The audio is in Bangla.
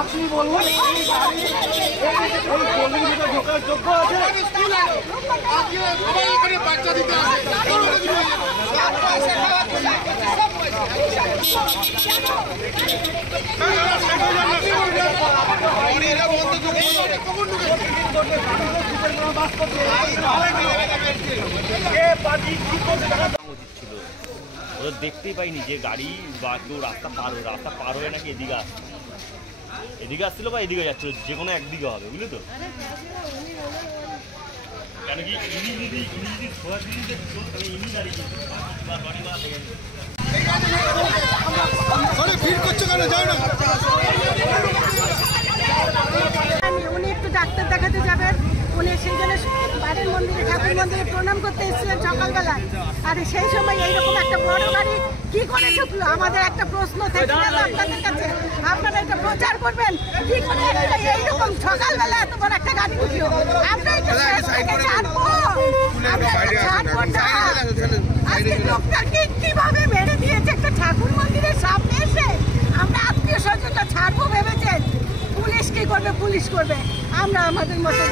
আপনি বলুন ঢোকার যোগ্য আছে? বাচ্চা দিতে ওরা দেখতেই পাইনি যে গাড়ি বা কেউ রাস্তা পার হয়ে নাকি এদিকে আসছিল বা এদিকে যাচ্ছিল, যে কোনো একদিকে হবে, বুঝলি তো? কেন কি উনি একটু ডাক্তার দেখাতে যাবেন, উনি সেই জন্য বাড়ির মন্দিরে ঠাকুর মন্দিরে প্রণাম করতে এসেছিলেন সকালবেলায়। আর সেই সময় এইরকম একটা বড় গাড়ি কি করে ঢুকলো? আমাদের একটা প্রশ্ন থেকে গেল আপনাদের কাছে, আপনারা এটা প্রচার করবেন কি করে এইরকম সকালবেলা এত বড় একটা গাড়ি ঢুকলো? আমরা এটা ছাড়বো, আজকে লোকটাকে কিভাবে মেরে দিয়েছে একটা ঠাকুর মন্দিরের সামনে এসে। আমরা আত্মীয় স্বজনটা ছাড়বো ভেবেছেন, পুলিশ কি করবে? পুলিশ করবে, আমরা আমাদের মতো